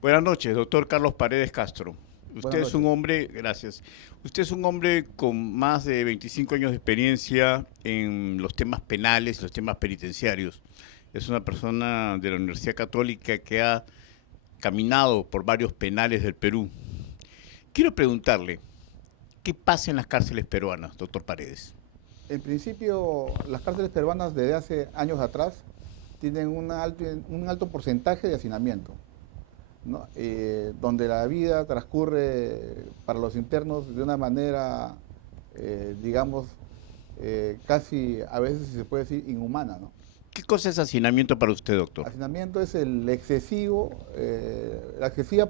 Buenas noches, doctor Carlos Paredes Castro. Buenas Usted es noches. un hombre, gracias. Usted es un hombre con más de 25 años de experiencia en los temas penales, los temas penitenciarios. Es una persona de la Universidad Católica que ha caminado por varios penales del Perú. Quiero preguntarle, ¿qué pasa en las cárceles peruanas, doctor Paredes? En principio, las cárceles peruanas desde hace años atrás tienen un alto porcentaje de hacinamiento, ¿no? Donde la vida transcurre para los internos de una manera, digamos, casi a veces, si se puede decir, inhumana, ¿no? ¿Qué cosa es hacinamiento para usted, doctor? Hacinamiento es la excesiva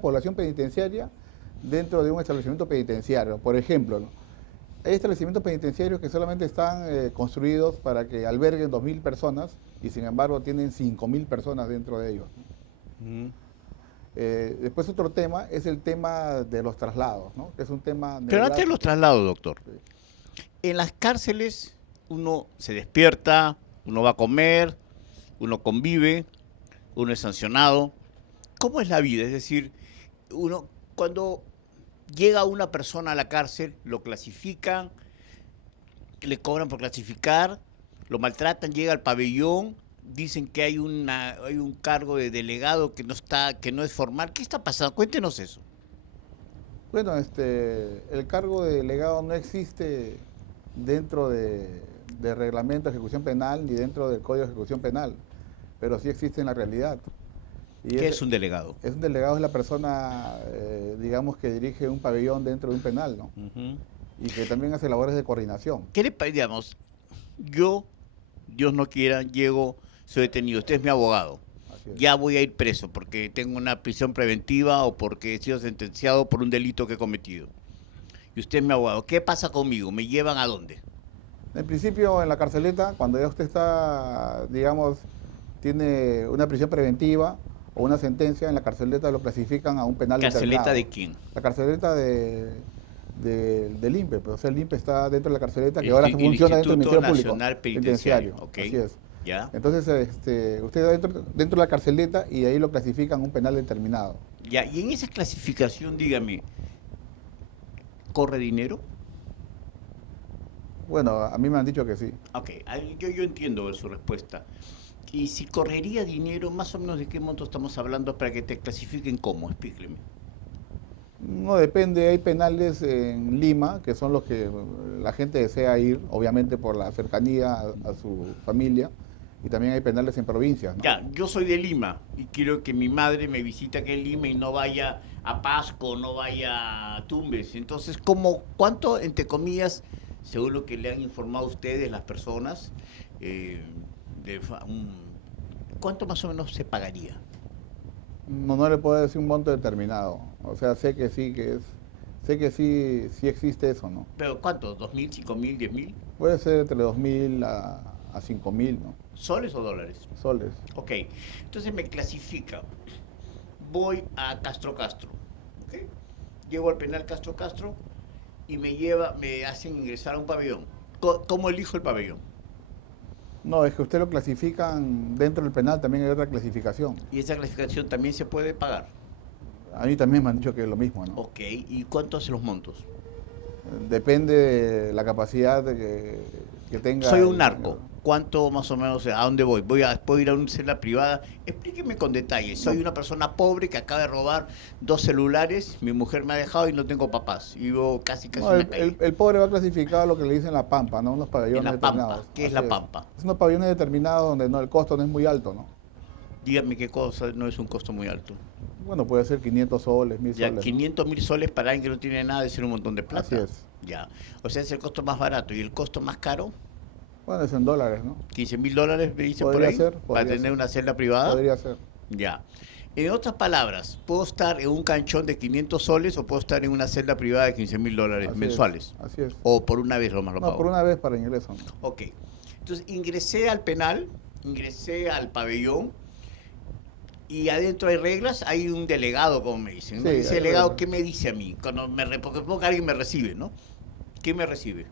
población penitenciaria dentro de un establecimiento penitenciario. Por ejemplo, ¿no? Hay establecimientos penitenciarios que solamente están construidos para que alberguen 2.000 personas y sin embargo tienen 5.000 personas dentro de ellos. Mm. Después otro tema es el tema de los traslados, ¿no? Que es un tema Pero antes de los neurálgico. traslados, doctor. Sí. En las cárceles uno se despierta, uno va a comer, uno convive, uno es sancionado. ¿Cómo es la vida? Es decir, uno cuando llega una persona a la cárcel, lo clasifican, le cobran por clasificar, lo maltratan, llega al pabellón, dicen que hay un cargo de delegado que no está, que no es formal. ¿Qué está pasando? Cuéntenos eso. Bueno, el cargo de delegado no existe dentro del reglamento de ejecución penal ni dentro del código de ejecución penal, pero sí existe en la realidad. Y ¿Qué es un delegado? es un delegado, es la persona, digamos, que dirige un pabellón dentro de un penal, ¿no? Ujú. Y que también hace labores de coordinación. ¿Qué le digamos? Yo, Dios no quiera, llego, soy detenido, usted es mi abogado. Así es. Ya voy a ir preso porque tengo una prisión preventiva o porque he sido sentenciado por un delito que he cometido. Y usted es mi abogado. ¿Qué pasa conmigo? ¿Me llevan a dónde? En principio, en la carceleta, cuando ya usted está, digamos, tiene una prisión preventiva o una sentencia, en la carceleta lo clasifican a un penal ¿Carceleta determinado. de quién? La carceleta del INPE, pues, o sea, el INPE está dentro de la carceleta que ahora El funciona dentro del Instituto Ministerio Público Nacional Penitenciario. Ok. así es. ¿Ya? Entonces, usted está dentro de la carceleta y ahí lo clasifican a un penal determinado. Ya. Y en esa clasificación, dígame, ¿corre dinero? Bueno, a mí me han dicho que sí. Ok, yo entiendo su respuesta. Y si correría dinero, más o menos de qué monto estamos hablando para que te clasifiquen cómo, explíqueme. No depende, hay penales en Lima, que son los que la gente desea ir, obviamente por la cercanía a su familia, y también hay penales en provincias, ¿no? Ya, yo soy de Lima y quiero que mi madre me visite aquí en Lima y no vaya a Pasco, no vaya a Tumbes. Entonces, ¿cuánto, entre comillas, según lo que le han informado a ustedes, las personas, eh, de cuánto más o menos se pagaría? No le puedo decir un monto determinado, o sea, sé que sí, sé que sí existe eso, ¿no? ¿Pero cuánto? ¿2.000, 5.000, 10.000? Puede ser entre 2.000 a 5.000, ¿no? ¿Soles o dólares? Soles. Ok, entonces me clasifica. Voy a Castro Castro. ¿Ok? Llego al penal Castro Castro y me hacen ingresar a un pabellón. ¿Cómo elijo el pabellón? No, es que usted lo clasifican dentro del penal, también hay otra clasificación. Y esa clasificación también se puede pagar. A mí también me han dicho que es lo mismo, ¿no? Ok, ¿y cuánto hacen los montos? Depende de la capacidad que tenga Soy un narco. ¿Cuánto más o menos, a dónde voy? ¿Puedo ir a una celda privada? Explíqueme con detalles. Soy No, una persona pobre que acaba de robar 2 celulares, mi mujer me ha dejado y no tengo papás. Y vivo casi no, en la calle. el pobre va clasificado a lo que le dicen la pampa, ¿no? Unos En pabellones La Pampa. determinados. ¿Qué es Así La es. Pampa? Es unos pabellones determinados donde no, el costo no es muy alto, ¿no? Dígame qué cosa no es un costo muy alto. Bueno, puede ser 500 soles, 1.000 Ya, soles, ¿no? 500.000 soles para alguien que no tiene nada de ser un montón de Así plata. es. Ya. O sea, es el costo más barato. ¿Y el costo más caro? Bueno, es en dólares, ¿no? 15.000 dólares, me dicen por Podría ahí, ser, para podría tener ser. una celda privada. Podría ser. Ya. En otras palabras, ¿puedo estar en un canchón de 500 soles o puedo estar en una celda privada de 15.000 dólares Así es. mensuales? Así es. ¿O por una vez lo más lo No, por pago? una vez para ingreso, ¿no? Ok. Entonces ingresé al penal, ingresé al pabellón y adentro hay reglas, hay un delegado, como me dicen, Sí, ¿no? Ese hay delegado, reglas. ¿qué me dice a mí? Porque supongo que alguien me recibe, ¿no? ¿Qué me recibe?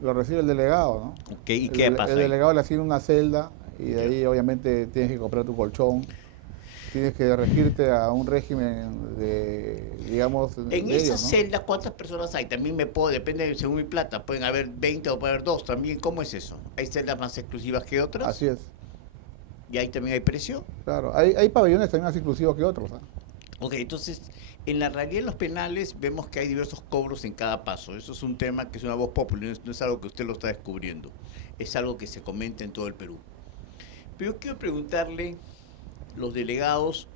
Lo recibe el delegado, ¿no? Ok, ¿y qué pasa El ahí? delegado le asigna una celda y de Ya. ahí obviamente tienes que comprar tu colchón. tienes que regirte a un régimen de, digamos, En de esa ellos, ¿no? celda, ¿cuántas personas hay? También depende según mi plata, pueden haber 20 o pueden haber 2 también. ¿Cómo es eso? ¿Hay celdas más exclusivas que otras? Así es, ¿Y ahí también hay precio? claro. Hay pabellones también más exclusivos que otros, ¿ah? Ok, entonces, en la realidad en los penales vemos que hay diversos cobros en cada paso. Eso es un tema que es una voz popular, no es algo que usted lo está descubriendo. Es algo que se comenta en todo el Perú. Pero yo quiero preguntarle, los delegados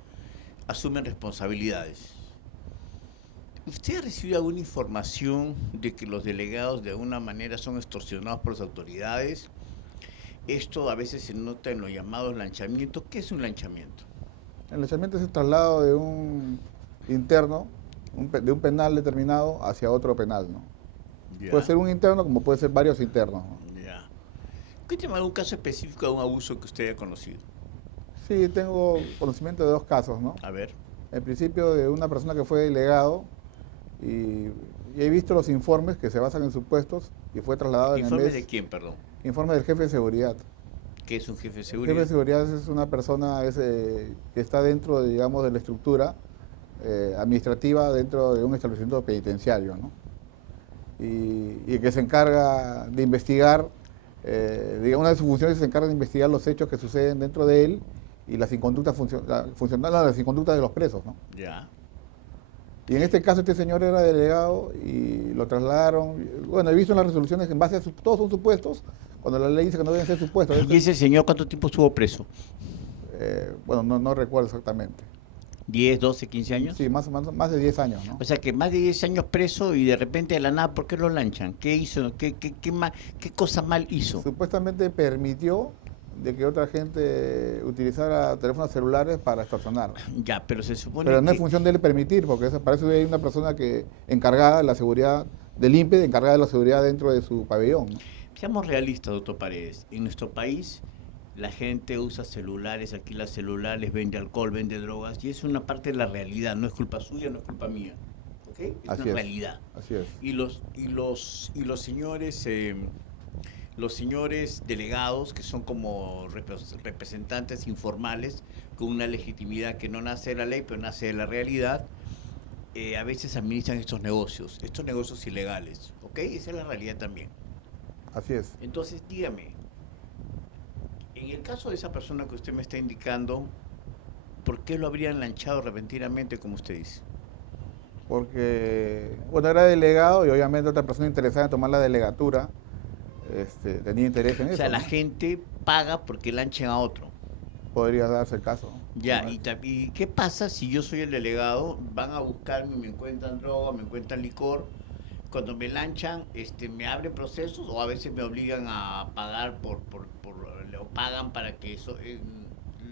asumen responsabilidades. ¿Usted ha recibido alguna información de que los delegados de alguna manera son extorsionados por las autoridades? Esto a veces se nota en los llamados lanchamientos. ¿Qué es un lanchamiento? El lanzamiento es el traslado de un interno, de un penal determinado hacia otro penal, ¿no? Ya, Puede ser un interno como puede ser varios internos, ¿no? ya. Cuénteme algún caso específico de un abuso que usted haya conocido. Sí, tengo conocimiento de dos casos, ¿no? A ver. El principio de una persona que fue delegado y he visto los informes que se basan en supuestos y fue trasladado en el ¿Informe mes. de quién, perdón? Informe del jefe de seguridad. ¿Qué es un jefe de El jefe seguridad? de seguridad es una persona que está dentro, digamos, de la estructura administrativa dentro de un establecimiento penitenciario, ¿no? Y que se encarga de investigar, digamos, una de sus funciones se encarga de investigar los hechos que suceden dentro de él y las inconductas funcionales, las inconductas de los presos, ¿no? Ya. Y en este caso este señor era delegado y lo trasladaron. Bueno, he visto en las resoluciones que en base a todos son supuestos, cuando la ley dice que no deben ser supuestos. ¿Y ese señor cuánto tiempo estuvo preso? Bueno, no recuerdo exactamente. ¿10, 12, 15 años? Sí, más de 10 años, ¿no? O sea que más de 10 años preso y de repente de la nada, ¿por qué lo lanchan? ¿Qué hizo? ¿Qué cosa mal hizo? Supuestamente permitió de que otra gente utilizara teléfonos celulares para extorsionar. Ya, pero se supone Pero no que... es función de él permitir, porque para eso hay una persona que encargada de la seguridad del INPE, encargada de la seguridad dentro de su pabellón, ¿no? Seamos realistas, doctor Paredes. En nuestro país la gente usa celulares, alquila celulares, vende alcohol, vende drogas, y es una parte de la realidad, no es culpa suya, no es culpa mía. ¿Ok? Es Así una es. realidad. Así es. Y los señores delegados, que son como representantes informales, con una legitimidad que no nace de la ley, pero nace de la realidad, a veces administran estos negocios ilegales. ¿Ok? Esa es la realidad también. Así es. Entonces, dígame, en el caso de esa persona que usted me está indicando, ¿por qué lo habrían lanchado repentinamente, como usted dice? Porque, bueno, era delegado y obviamente otra persona interesada en tomar la delegatura tenía interés en O eso, sea, la ¿no? gente paga porque lanchen a otro. Podría darse el caso. Ya, ¿no? ¿y qué pasa si yo soy el delegado? Van a buscarme, me encuentran droga, me encuentran licor. Cuando me lanchan, ¿me abren procesos o a veces me obligan a pagar o pagan para que eso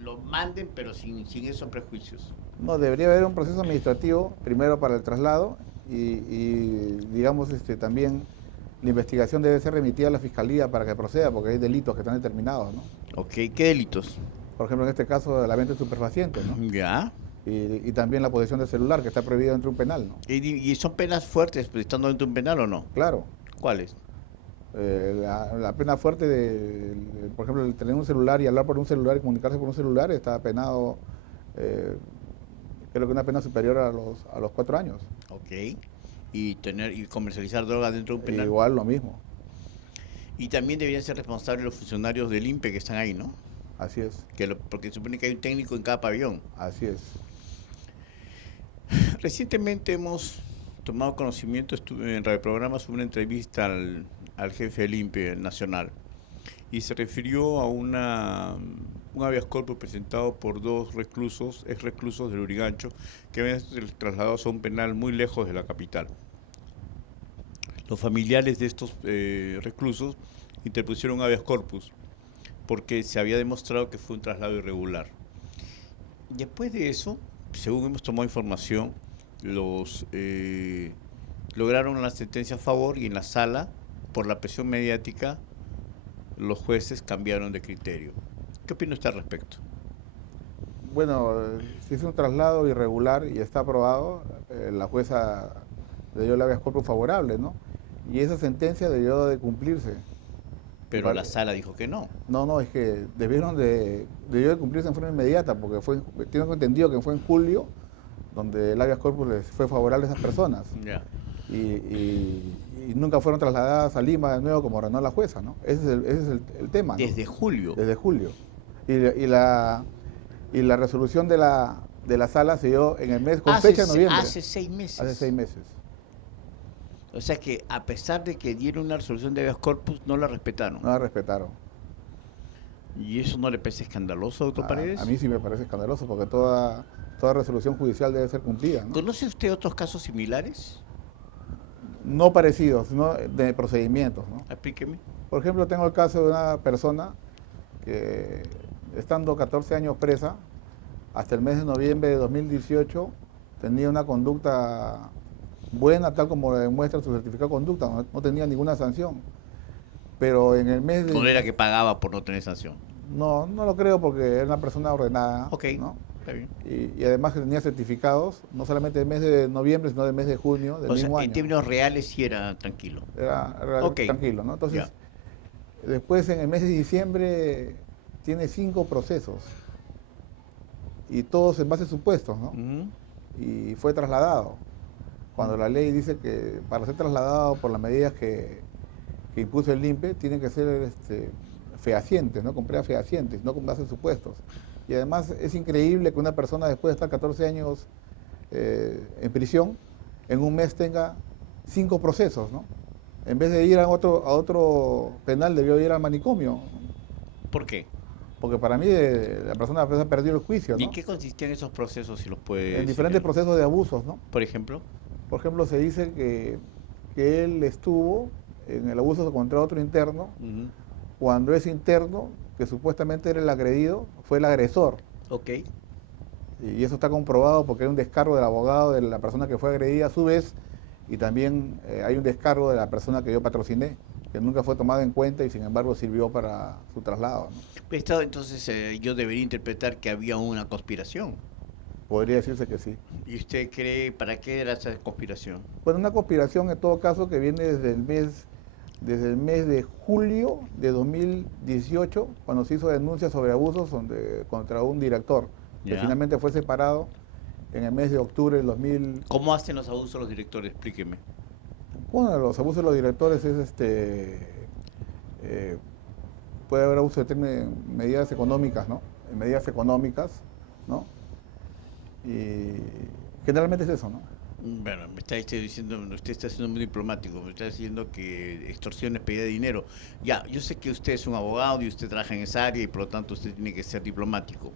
lo manden, pero sin esos prejuicios? No, debería haber un proceso administrativo, primero para el traslado digamos, también la investigación debe ser remitida a la Fiscalía para que proceda, porque hay delitos que están determinados, ¿no? Ok, ¿qué delitos? Por ejemplo, en este caso, la venta de estupefacientes, ¿no? Ya. Y también la posesión de celular, que está prohibida dentro de un penal, ¿no? ¿Y son penas fuertes, pues, estando dentro de un penal o no? Claro. ¿Cuáles? La pena fuerte por ejemplo, el tener un celular y hablar por un celular y comunicarse por un celular está penado, creo que una pena superior a los 4 años. Ok. Y comercializar droga dentro de un penal. Igual lo mismo, Y también deberían ser responsables los funcionarios del INPE que están ahí, ¿no? así es, Porque se supone que hay un técnico en cada pabellón. así es. Recientemente hemos tomado conocimiento, estuve en Radio Programa, sobre una entrevista al jefe del INPE nacional y se refirió a un habeas corpus presentado por dos ex reclusos del Lurigancho, que habían sido trasladados a un penal muy lejos de la capital. Los familiares de estos reclusos interpusieron un habeas corpus porque se había demostrado que fue un traslado irregular. Después de eso, según hemos tomado información, lograron la sentencia a favor y en la sala, por la presión mediática, los jueces cambiaron de criterio. ¿Qué opina usted al respecto? Bueno, si es un traslado irregular y está aprobado, la jueza le dio el habeas corpus favorable, ¿no? Y esa sentencia debió de cumplirse. Pero la sala dijo que no. No, es que debió de cumplirse en forma inmediata, porque tengo entendido que fue en julio, donde el habeas corpus les fue favorable a esas personas. Ya. Y nunca fueron trasladadas a Lima de nuevo como ordenó la jueza, ¿no? Ese es el tema, ¿no? Desde julio. Desde julio. Y la resolución de la sala se dio en el mes, con fecha de noviembre. Hace 6 meses. Hace 6 meses. O sea que a pesar de que dieron una resolución de habeas corpus, no la respetaron. No la respetaron. ¿Y eso no le parece escandaloso, doctor Paredes? A mí sí me parece escandaloso, porque toda resolución judicial debe ser cumplida, ¿no? ¿Conoce usted otros casos similares? No parecidos, sino de procedimientos, ¿no? Explíqueme. Por ejemplo, tengo el caso de una persona que, estando 14 años presa, hasta el mes de noviembre de 2018, tenía una conducta buena, tal como lo demuestra su certificado de conducta, no tenía ninguna sanción. Pero en el mes de... No era que pagaba por no tener sanción. No lo creo, porque era una persona ordenada, Ok, ¿no? está bien. Y además que tenía certificados, no solamente del mes de noviembre, sino del mes de junio del mismo año. En términos reales sí era tranquilo. Era Ok. tranquilo, ¿no? Entonces, después en el mes de diciembre tiene 5 procesos, y todos en base a supuestos, ¿no? Ujú. Y fue trasladado. Cuando la ley dice que para ser trasladado por las medidas que impuso el INPE, tienen que ser fehacientes, ¿no? Con pruebas fehacientes, no con base en supuestos. Y además es increíble que una persona, después de estar 14 años en prisión, en un mes tenga 5 procesos, ¿no? En vez de ir a otro penal, debió ir al manicomio. ¿Por qué? Porque para mí la persona ha perdido el juicio, ¿Y ¿no? en qué consistían esos procesos, si los puede En decir? diferentes procesos de abusos, ¿no? Por ejemplo. Por ejemplo, se dice que él estuvo en el abuso contra otro interno, Ujú. cuando ese interno, que supuestamente era el agredido, fue el agresor. Ok. Y eso está comprobado porque hay un descargo del abogado de la persona que fue agredida a su vez, y también hay un descargo de la persona que yo patrociné, que nunca fue tomado en cuenta y sin embargo sirvió para su traslado, ¿no? Entonces yo debería interpretar que había una conspiración. Podría decirse que sí. ¿Y usted cree para qué era esa conspiración? Bueno, una conspiración en todo caso que viene desde el mes de julio de 2018, cuando se hizo denuncia sobre abusos contra un director, que Ya. finalmente fue separado en el mes de octubre del 2000. ¿Cómo hacen los abusos los directores? Explíqueme. Bueno, los abusos de los directores puede haber abuso de medidas económicas, ¿no? En medidas económicas, ¿no? Y generalmente es eso, ¿no? Bueno, me está usted diciendo, usted está siendo muy diplomático, me está diciendo que extorsión es pedida de dinero. Ya, yo sé que usted es un abogado y usted trabaja en esa área y por lo tanto usted tiene que ser diplomático.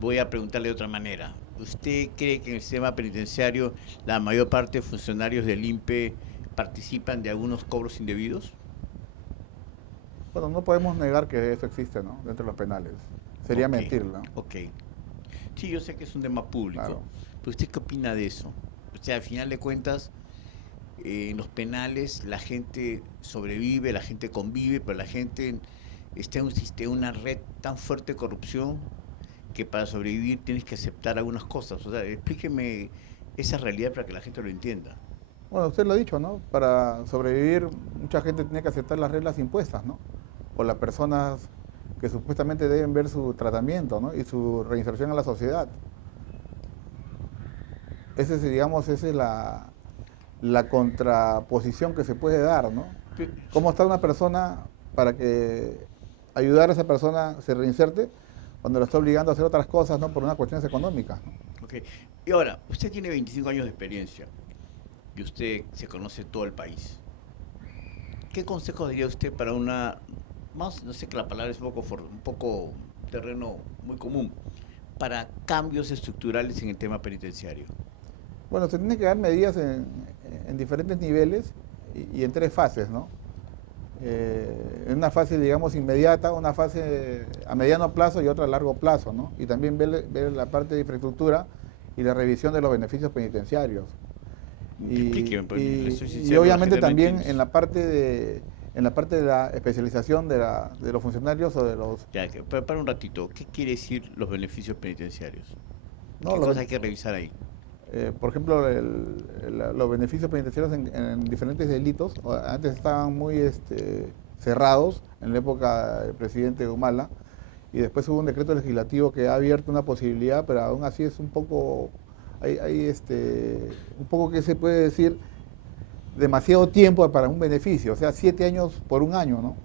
Voy a preguntarle de otra manera. ¿Usted cree que en el sistema penitenciario la mayor parte de funcionarios del INPE participan de algunos cobros indebidos? Bueno, no podemos negar que eso existe, ¿no? Dentro de los penales. Sería Ok, mentirlo, ¿no? Ok. Sí, yo sé que es un tema público, Claro. pero ¿usted qué opina de eso? O sea, al final de cuentas, en los penales la gente sobrevive, la gente convive, pero la gente está en un sistema, una red tan fuerte de corrupción que para sobrevivir tienes que aceptar algunas cosas. O sea, explíqueme esa realidad para que la gente lo entienda. Bueno, usted lo ha dicho, ¿no? Para sobrevivir, mucha gente tiene que aceptar las reglas impuestas, ¿no? Por las personas que supuestamente deben ver su tratamiento, ¿no? Y su reinserción a la sociedad. Esa es la contraposición que se puede dar, ¿no? ¿Cómo está una persona para que ayudar a esa persona se reinserte cuando lo está obligando a hacer otras cosas, ¿no? Por unas cuestiones económicas, ¿no? Ok. Y ahora, usted tiene 25 años de experiencia y usted se conoce todo el país. ¿Qué consejo daría usted para no sé que la palabra es un poco terreno muy común, para cambios estructurales en el tema penitenciario? Bueno, se tienen que dar medidas en diferentes niveles y en 3 fases, ¿no? En una fase, digamos, inmediata, una fase a mediano plazo y otra a largo plazo, ¿no? Y también ver la parte de infraestructura y la revisión de los beneficios penitenciarios. Explíqueme, pues, le soy Y sincero, la obviamente gente no también entiende. en la parte de la especialización de los funcionarios o de los... Ya, para un ratito, ¿qué quiere decir los beneficios penitenciarios? No, ¿Qué los- cosas hay que revisar ahí? Por ejemplo, los beneficios penitenciarios en diferentes delitos, antes estaban muy cerrados en la época del presidente Humala, y después hubo un decreto legislativo que ha abierto una posibilidad, pero aún así es un poco, un poco que se puede decir, demasiado tiempo para un beneficio, o sea, 7 años por un año, ¿no?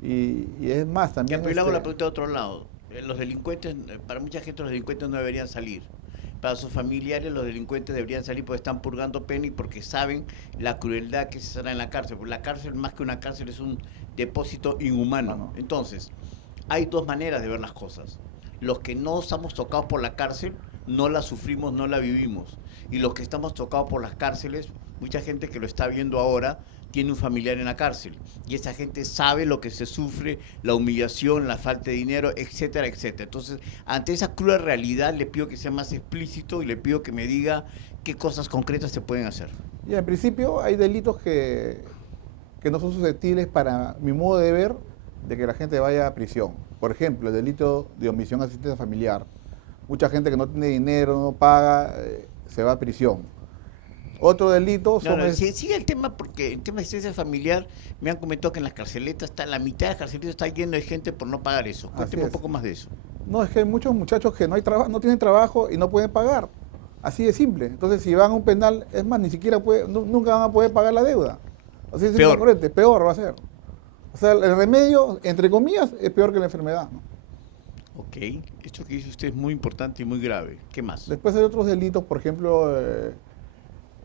Y es más, Ya, también... pero yo le hago la pregunta de otro lado. Los delincuentes, para mucha gente los delincuentes no deberían salir. Para sus familiares los delincuentes deberían salir porque están purgando pena y porque saben la crueldad que se hará en la cárcel. Porque la cárcel, más que una cárcel, es un depósito inhumano. no. Entonces, hay dos maneras de ver las cosas. Los que no estamos tocados por la cárcel, no la sufrimos, no la vivimos. Y los que estamos tocados por las cárceles, mucha gente que lo está viendo ahora, tiene un familiar en la cárcel. Y esa gente sabe lo que se sufre, la humillación, la falta de dinero, etcétera, etcétera. Entonces, ante esa cruel realidad, le pido que sea más explícito y le pido que me diga qué cosas concretas se pueden hacer. Y en principio hay delitos que no son susceptibles, para mi modo de ver, de que la gente vaya a prisión. Por ejemplo, el delito de omisión de asistencia familiar. Mucha gente que no tiene dinero, no paga, se va a prisión. Otro delito son... Sigue el tema, porque el tema de asistencia familiar me han comentado que en las carceletas está, la mitad de las carceletas está lleno de gente por no pagar eso. Cuénteme un poco más de eso. No, es que hay muchos muchachos que no tienen trabajo y no pueden pagar. Así de simple. Entonces, si van a un penal, es más, ni siquiera nunca van a poder pagar la deuda. Así es Peor. correcto, peor va a ser. O sea, el remedio, entre comillas, es peor que la enfermedad, ¿no? Ok, esto que dice usted es muy importante y muy grave. ¿Qué más? Después hay otros delitos, por ejemplo,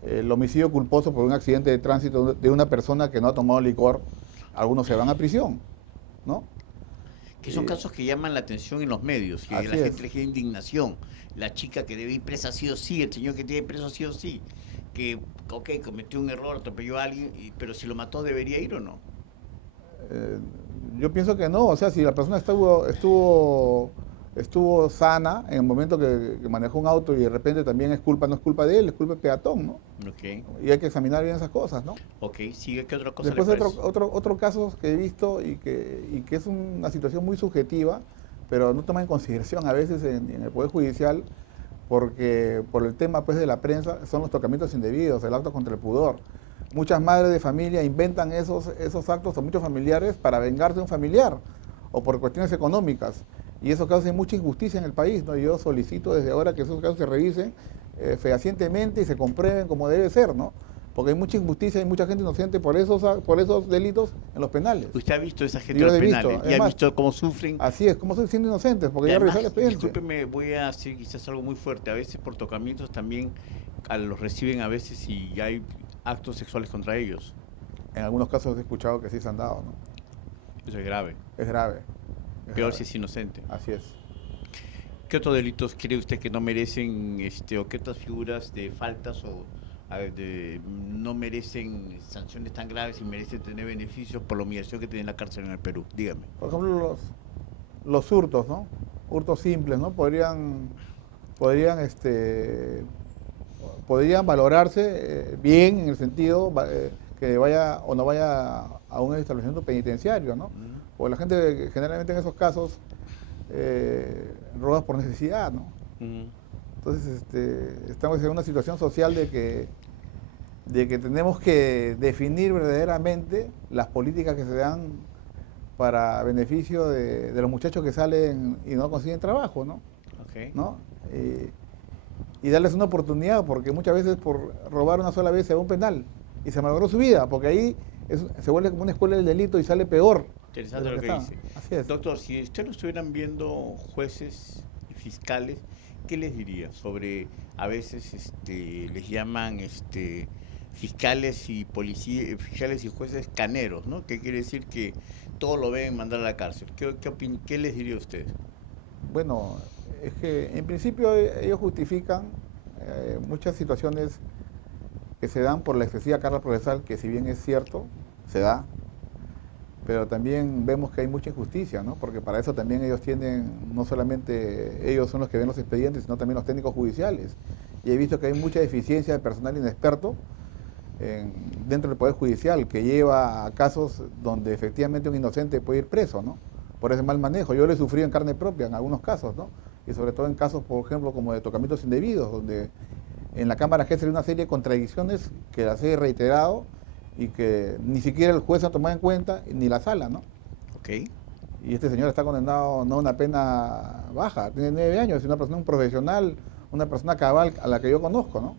el homicidio culposo por un accidente de tránsito de una persona que no ha tomado licor. Algunos se van a prisión, ¿no? Que son casos que llaman la atención en los medios, que la gente le genera indignación. La chica que debe ir presa sí o sí, el señor que tiene preso sí o sí, que, ok, cometió un error, atropelló a alguien, pero si lo mató, ¿debería ir o no? Yo pienso que no, o sea, si la persona estuvo sana en el momento que manejó un auto y de repente también no es culpa de él, es culpa del peatón, ¿no? Okay. Y hay que examinar bien esas cosas, ¿no? Ok, sigue, ¿qué otra cosa? Después le parece? otro caso que he visto y que es una situación muy subjetiva, pero no toma en consideración a veces en el Poder Judicial, porque por el tema pues de la prensa, son los tocamientos indebidos, el acto contra el pudor. Muchas madres de familia inventan esos actos a muchos familiares para vengarse de un familiar o por cuestiones económicas. Y eso causa mucha injusticia en el país, ¿no? Yo solicito desde ahora que esos casos se revisen fehacientemente y se comprueben como debe ser, ¿no? Porque hay mucha injusticia y mucha gente inocente por esos delitos en los penales. ¿Usted ha visto a esa gente Yo en los he visto, penales? ¿Y ha visto cómo sufren? Así es, como siendo inocentes, porque Y ya además, revisó el expediente. discúlpeme, voy a hacer quizás algo muy fuerte. A veces por tocamientos también los reciben a veces y hay actos sexuales contra ellos. En algunos casos he escuchado que sí se han dado, ¿no? Eso es grave. Es grave. Peor si es inocente. Así es. ¿Qué otros delitos cree usted que no merecen, o qué otras figuras de faltas no merecen sanciones tan graves y merecen tener beneficios por la humillación que tiene la cárcel en el Perú? Dígame. Por ejemplo, los hurtos, ¿no? Hurtos simples, ¿no? Podrían valorarse bien en el sentido que vaya o no vaya a un establecimiento penitenciario, ¿no? Porque la gente generalmente en esos casos roba por necesidad, ¿no? Entonces estamos en una situación social de que tenemos que definir verdaderamente las políticas que se dan para beneficio de los muchachos que salen y no consiguen trabajo, ¿no? Okay. ¿No? Y darles una oportunidad, porque muchas veces por robar una sola vez se va a un penal y se malogró su vida, porque ahí se vuelve como una escuela del delito y sale peor. Interesante lo que dice. Así es. Doctor, si usted lo estuvieran viendo jueces y fiscales, ¿qué les diría sobre, a veces les llaman fiscales y fiscales y jueces caneros, ¿no? Que quiere decir que todo lo ven mandar a la cárcel. ¿Qué les diría usted? Bueno, es que en principio ellos justifican muchas situaciones que se dan por la excesiva carga procesal, que si bien es cierto, se da, pero también vemos que hay mucha injusticia, ¿no? Porque para eso también ellos tienen, no solamente ellos son los que ven los expedientes, sino también los técnicos judiciales. Y he visto que hay mucha deficiencia de personal inexperto dentro del Poder Judicial, que lleva a casos donde efectivamente un inocente puede ir preso, ¿no? Por ese mal manejo. Yo lo he sufrido en carne propia en algunos casos, ¿no? Y sobre todo en casos, por ejemplo, como de tocamientos indebidos, donde en la Cámara G se ve una serie de contradicciones que las he reiterado y que ni siquiera el juez ha tomado en cuenta, ni la sala, ¿no? Ok, Y este señor está condenado no a una pena baja, tiene 9 años, es una persona, un profesional, una persona cabal a la que yo conozco, ¿no?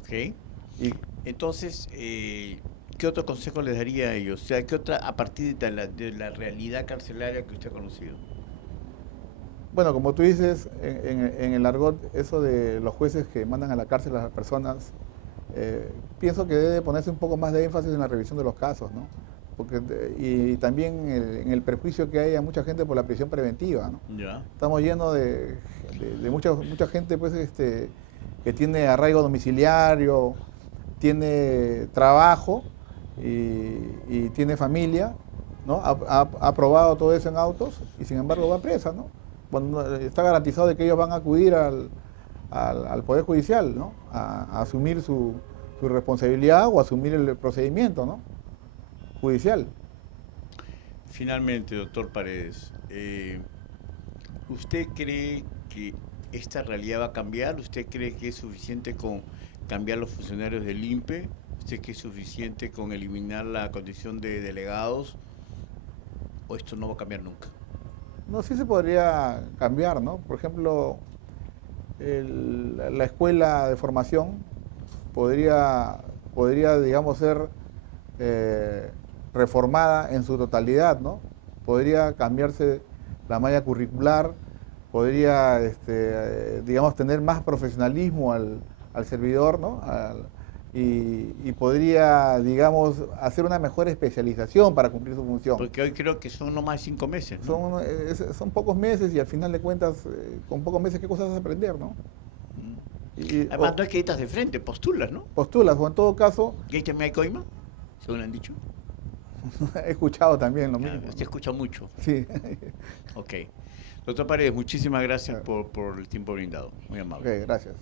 ok. Y Entonces, ¿qué otro consejo les daría a ellos? O sea, ¿qué otra, a partir de la realidad carcelaria que usted ha conocido? bueno, como tú dices, en el argot, eso de los jueces que mandan a la cárcel a las personas, pienso que debe ponerse un poco más de énfasis en la revisión de los casos, ¿no? Porque, y también en el perjuicio que hay a mucha gente por la prisión preventiva, ¿no? Ya. Estamos llenos de mucha gente pues, que tiene arraigo domiciliario, tiene trabajo y tiene familia, ¿no? Ha probado todo eso en autos y sin embargo va presa, ¿no? Cuando está garantizado de que ellos van a acudir al Poder Judicial, ¿no? A asumir su responsabilidad o asumir el procedimiento, ¿no? Judicial. Finalmente, doctor Paredes, ¿usted cree que esta realidad va a cambiar? ¿Usted cree que es suficiente con cambiar los funcionarios del INPE? ¿Usted cree que es suficiente con eliminar la condición de delegados? ¿O esto no va a cambiar nunca? No, sí se podría cambiar, ¿no? Por ejemplo, la escuela de formación podría digamos, ser reformada en su totalidad, ¿no? Podría cambiarse la malla curricular, podría, digamos, tener más profesionalismo al servidor, ¿no? Y podría, digamos, hacer una mejor especialización para cumplir su función. Porque hoy creo que son no más de 5 meses, ¿no? Son pocos meses y al final de cuentas, con pocos meses, ¿qué cosas vas a aprender, no? Además, no es que estás de frente, postulas, ¿no? Postulas, o en todo caso, ¿Y este me hay coima? Según han dicho. he escuchado también lo mismo. Usted escucha mucho. Sí. Ok. Doctor Paredes, muchísimas gracias por el tiempo brindado. Muy amable. Ok, gracias.